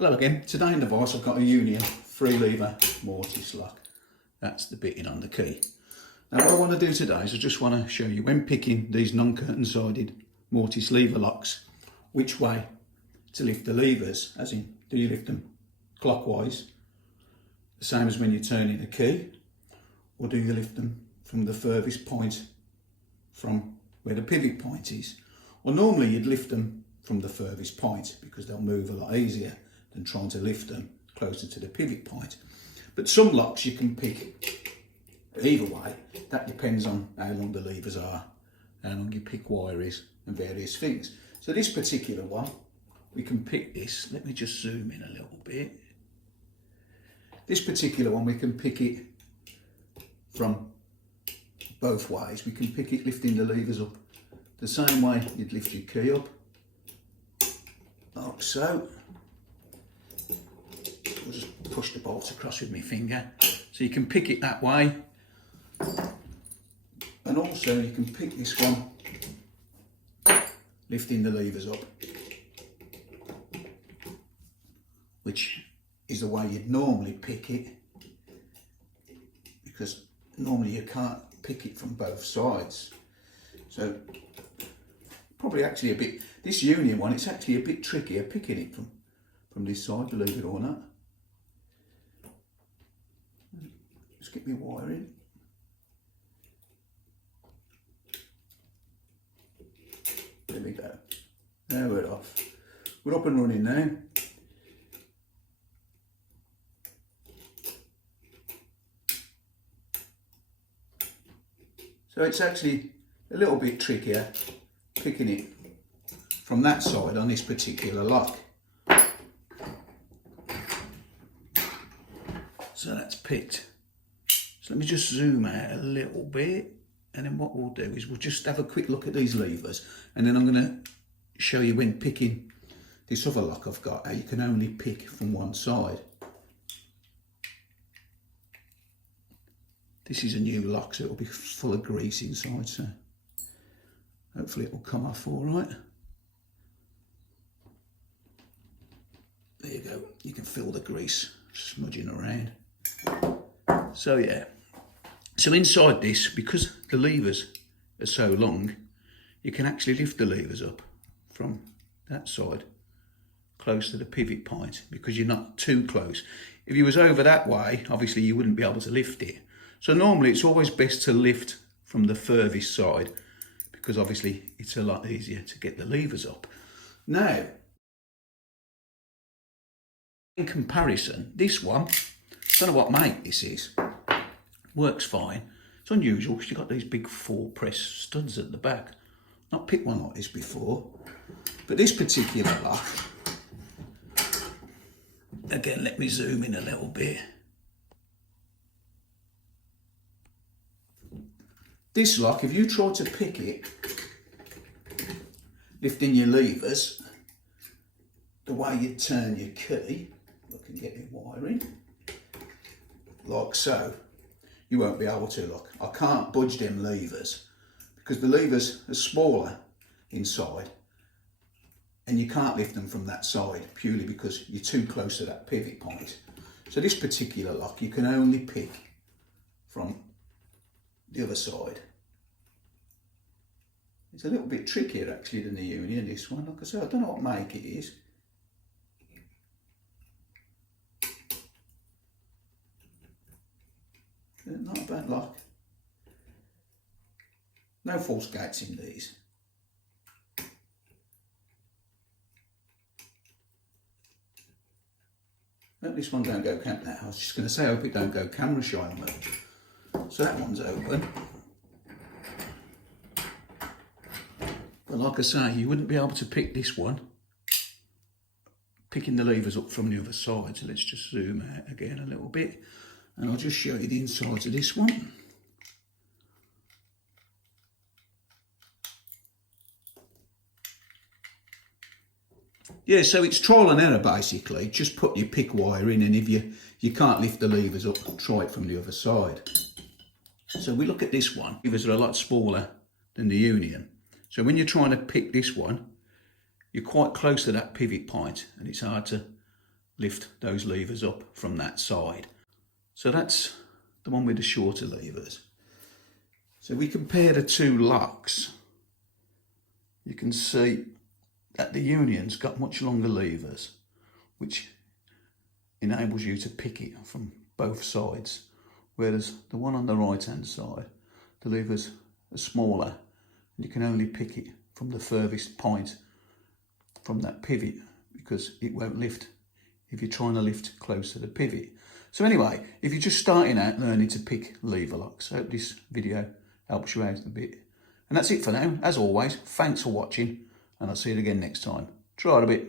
Hello again. Today in the vise I've got a Union 3-lever mortice lock. That's the bitting on the key. Now what I want to do today is I just want to show you when picking these non-curtain sided mortice lever locks, which way to lift the levers, as in do you lift them clockwise, the same as when you're turning a key, or do you lift them from the furthest point from where the pivot point is? Well, normally you'd lift them from the furthest point because they'll move a lot easier than trying to lift them closer to the pivot point. But some locks you can pick either way. That depends on how long the levers are, how long your pick wire is, and various things. So this particular one, we can pick this. Let me just zoom in a little bit. This particular one, we can pick it from both ways. We can pick it lifting the levers up the same way you'd lift your key up, like so. I'll just push the bolt across with my finger. So you can pick it that way. And also you can pick this one, lifting the levers up, which is the way you'd normally pick it, because normally you can't pick it from both sides. So probably actually a bit, this Union one, it's actually a bit trickier picking it from this side, believe it or not. Just get my wire in. There we go. Now we're off. We're up and running now. So it's actually a little bit trickier picking it from that side on this particular lock. So that's picked. So let me just zoom out a little bit, and then what we'll do is we'll just have a quick look at these levers, and then I'm going to show you when picking this other lock I've got, how you can only pick from one side. This is a new lock, so it'll be full of grease inside, so hopefully it will come off all right. There you go, you can feel the grease smudging around. So yeah, so inside this, because the levers are so long, you can actually lift the levers up from that side close to the pivot point, because you're not too close. If you was over that way, obviously you wouldn't be able to lift it. So normally it's always best to lift from the furthest side, because obviously it's a lot easier to get the levers up. Now, in comparison, this one, I don't know what make this is, works fine. It's unusual because you've got these big 4-press studs at the back. Not picked one like this before, but this particular lock, again, let me zoom in a little bit. This lock, if you try to pick it, lifting your levers, the way you turn your key, look and get your wire in, like so, you won't be able to. Look, I can't budge them levers because the levers are smaller inside, and you can't lift them from that side purely because you're too close to that pivot point. So this particular lock you can only pick from the other side. It's a little bit trickier actually than the Union, this one. Like I said, I don't know what make it is. Not a bad lock. No false gates in these. Hope this one don't go camp now. I was just going to say, I hope it don't go camera shy on me. So that one's open. But like I say, you wouldn't be able to pick this one picking the levers up from the other side. So let's just zoom out again a little bit, and I'll just show you the insides of this one. Yeah, so it's trial and error basically. Just put your pick wire in, and if you can't lift the levers up, try it from the other side. So we look at this one. Levers are a lot smaller than the Union. So when you're trying to pick this one, you're quite close to that pivot point, and it's hard to lift those levers up from that side. So that's the one with the shorter levers. So we compare the two locks. You can see that the Union's got much longer levers, which enables you to pick it from both sides, whereas the one on the right hand side, the levers are smaller and you can only pick it from the furthest point from that pivot, because it won't lift if you're trying to lift close to the pivot. So anyway, if you're just starting out learning to pick lever locks, I hope this video helps you out a bit. And that's it for now. As always, thanks for watching, and I'll see you again next time. Try it a bit.